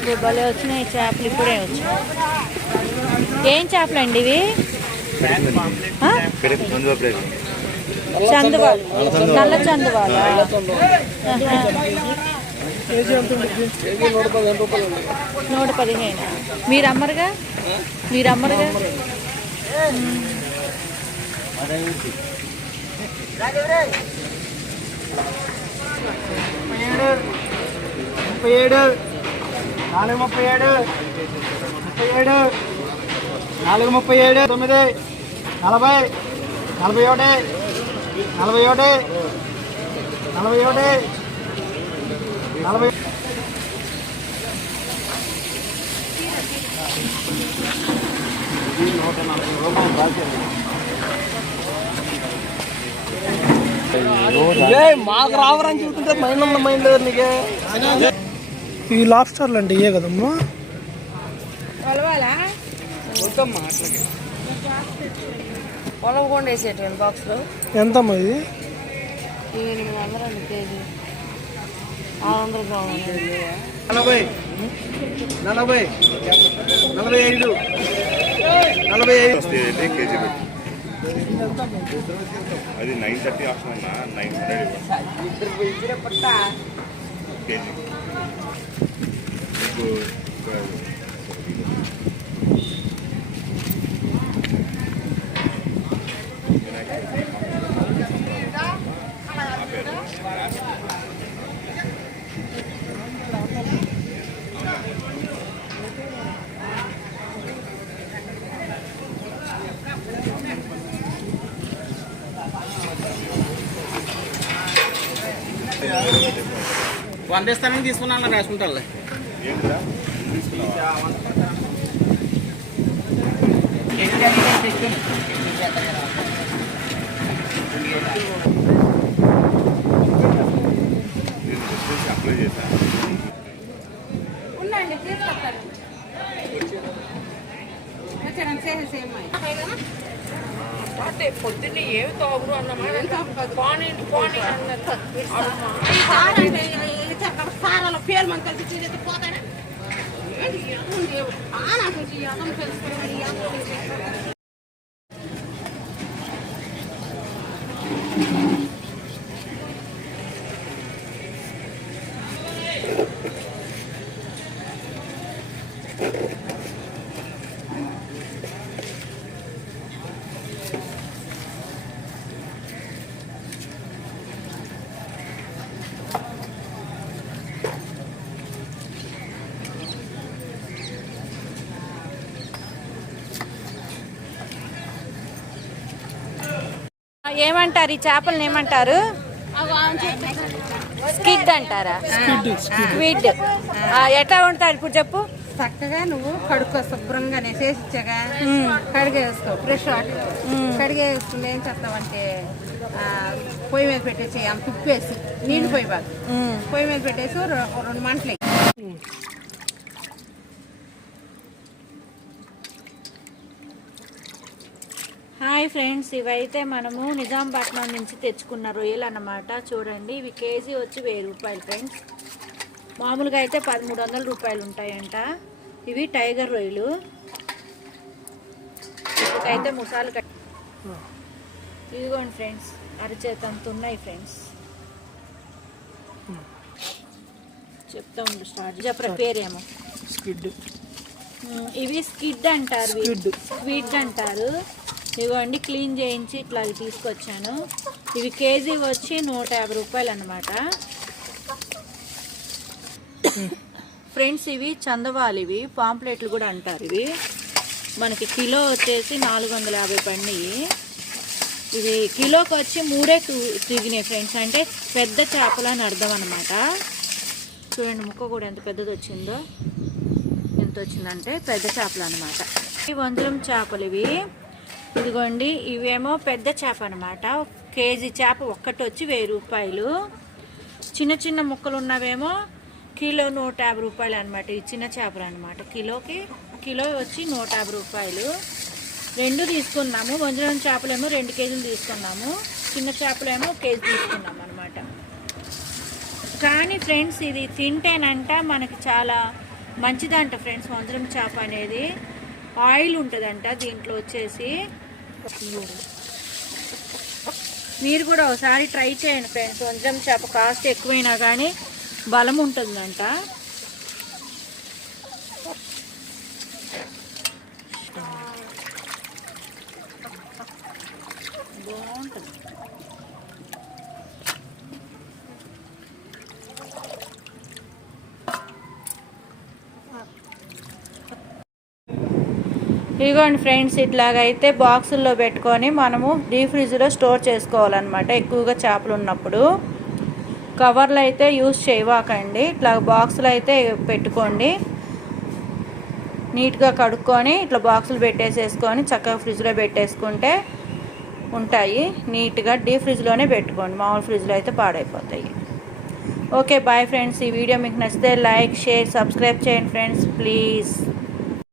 ఇప్పుడు భలే వచ్చినాయి చేపలు ఇప్పుడే వచ్చాయి. ఏం చేపలు అండి ఇవి? చందువాలు నల్ల చందువాల నూట పదిహేను. మీరు అమ్మరుగా మీరు అమ్మరుగా ముప్పై ఏడు. నాలుగు ముప్పై ఏడు ముప్పై ఏడు నాలుగు ముప్పై ఏడు తొమ్మిది నలభై నలభై ఒకటి నలభై ఒకటి నలభై ఒకటి నలభై నూట నలభై రూపాయలు రాశారు మాకు రావరని చూస్తుంటే మైండ్ ఉన్న మైండ్ నీకే. ఈ లాబ్స్టర్లు అంటే ఇవే కదమ్మా? ఎంతమ్మా ఇది? నలభై. నలభై. నలభై ఐదు. నలభై ఐదు. కేజీ అది నైన్ థర్టీ ఆప్షన్ అన్న nine hundred KG. మీకు వంద ఇస్తానని తీసుకున్నాను రాసుకుంటాను ఏంటిదా నేను వచ్చేసి అప్లై చేశాను ఉండండి తీసుకొస్తాను అంటే పొద్దున్నే ఏమి తాగురు అన్నమాట పానీ పానీ అన్నారు సారాల పేరు మన కల్పించేది పోతానే Thank you. ఏమంటారు? ఈ చేపలను ఏమంటారు? స్కిడ్ అంటారా? స్క్విడ్ ఎట్లా ఉంటారు ఇప్పుడు చెప్పు. చక్కగా నువ్వు కడుక్కో శుభ్రంగా చేసి ఇచ్చాగా. కడిగేసుకో ఫ్రెష్ వాటర్. కడిగేసుకుని ఏం చేస్తావంటే ఆ, పొయ్యి మీద పెట్టేసి అంత ఉప్పేసి నీళ్ళు పొయ్యి బాగా. పొయ్యి మీద పెట్టేసి రెండు మంటలు హాయ్ ఫ్రెండ్స్ ఇవైతే మనము నిజాంపట్నం నుంచి తెచ్చుకున్న రొయ్యలు అన్నమాట. చూడండి ఇవి కేజీ వచ్చి వెయ్యి రూపాయలు ఫ్రెండ్స్. మామూలుగా అయితే పదమూడు వందల రూపాయలు ఉంటాయంట. ఇవి టైగర్ రొయ్యలు. ఇప్పటికైతే ముసాలు కట్ ఇదిగోండి ఫ్రెండ్స్ అరచేతంత ఉన్నాయి ఫ్రెండ్స్. చెప్తా ఉండు స్టార్ట్ చెప్పరా పేరేమో స్కిడ్. ఇవి స్కిడ్ అంటారు. ఇవి. స్క్విడ్ అంటారు. ఇవ్వండి క్లీన్ చేయించి ఇట్లా అవి తీసుకొచ్చాను. ఇవి కేజీ వచ్చి నూట యాభై రూపాయలు అనమాట ఫ్రెండ్స్ ఇవి చందవాలివి పాంప్లెట్లు కూడా అంటారు ఇవి. మనకి కిలో వచ్చేసి నాలుగు వందల యాభై పడినాయి. ఇవి కిలోకి వచ్చి మూడే తిరిగినాయి ఫ్రెండ్స్. అంటే పెద్ద చేపలు అని అర్థం అనమాట చూడండి ముక్క కూడా ఎంత పెద్దది వచ్చిందో. ఎంత వచ్చిందంటే పెద్ద చేపలు అనమాట ఈ వంజరం చేపలు ఇవి. ఇదిగోండి ఇవేమో పెద్ద చేప అనమాట కేజీ చేప ఒక్కటి వచ్చి వెయ్యి రూపాయలు. చిన్న చిన్న ముక్కలు ఉన్నవేమో కిలో నూట యాభై రూపాయలు అనమాట ఈ చిన్న చేపలు అనమాట కిలోకి కిలో వచ్చి నూట యాభై రూపాయలు. రెండు తీసుకున్నాము. వంజరం చేపలేమో రెండు కేజీలు తీసుకున్నాము. చిన్న చేపలేమో కేజీ తీసుకున్నాము అనమాట కానీ ఫ్రెండ్స్ ఇది తింటేనంట మనకి చాలా మంచిదంట ఫ్రెండ్స్ వంజరం చేప అనేది. ఆయిల్ ఉంటుందంట దీంట్లో వచ్చేసి. మీరు కూడా ఒకసారి ట్రై చేయండి ఫ్రెండ్స్ వంజరం చేప కాస్ట్ ఎక్కువైనా కానీ బలం ఉంటుందంట. ఇదిగోండి ఫ్రెండ్స్ ఇట్లాగైతే బాక్సుల్లో పెట్టుకొని మనము డీప్ ఫ్రిడ్జ్లో స్టోర్ చేసుకోవాలన్నమాట ఎక్కువగా చేపలు ఉన్నప్పుడు. కవర్లు అయితే యూస్ చేయవాకండి. ఇట్లా బాక్సులు అయితే పెట్టుకోండి. నీట్గా కడుక్కొని ఇట్లా బాక్సులు పెట్టేసేసుకొని చక్కగా ఫ్రిడ్జ్లో పెట్టేసుకుంటే ఉంటాయి. నీట్గా డీప్ ఫ్రిడ్జ్లోనే పెట్టుకోండి. మామూలు ఫ్రిడ్జ్లో అయితే పాడైపోతాయి. Okay bye friends. ఈ వీడియో మీకు నచ్చితే లైక్ షేర్ సబ్స్క్రైబ్ చేయండి ఫ్రెండ్స్. ప్లీజ్.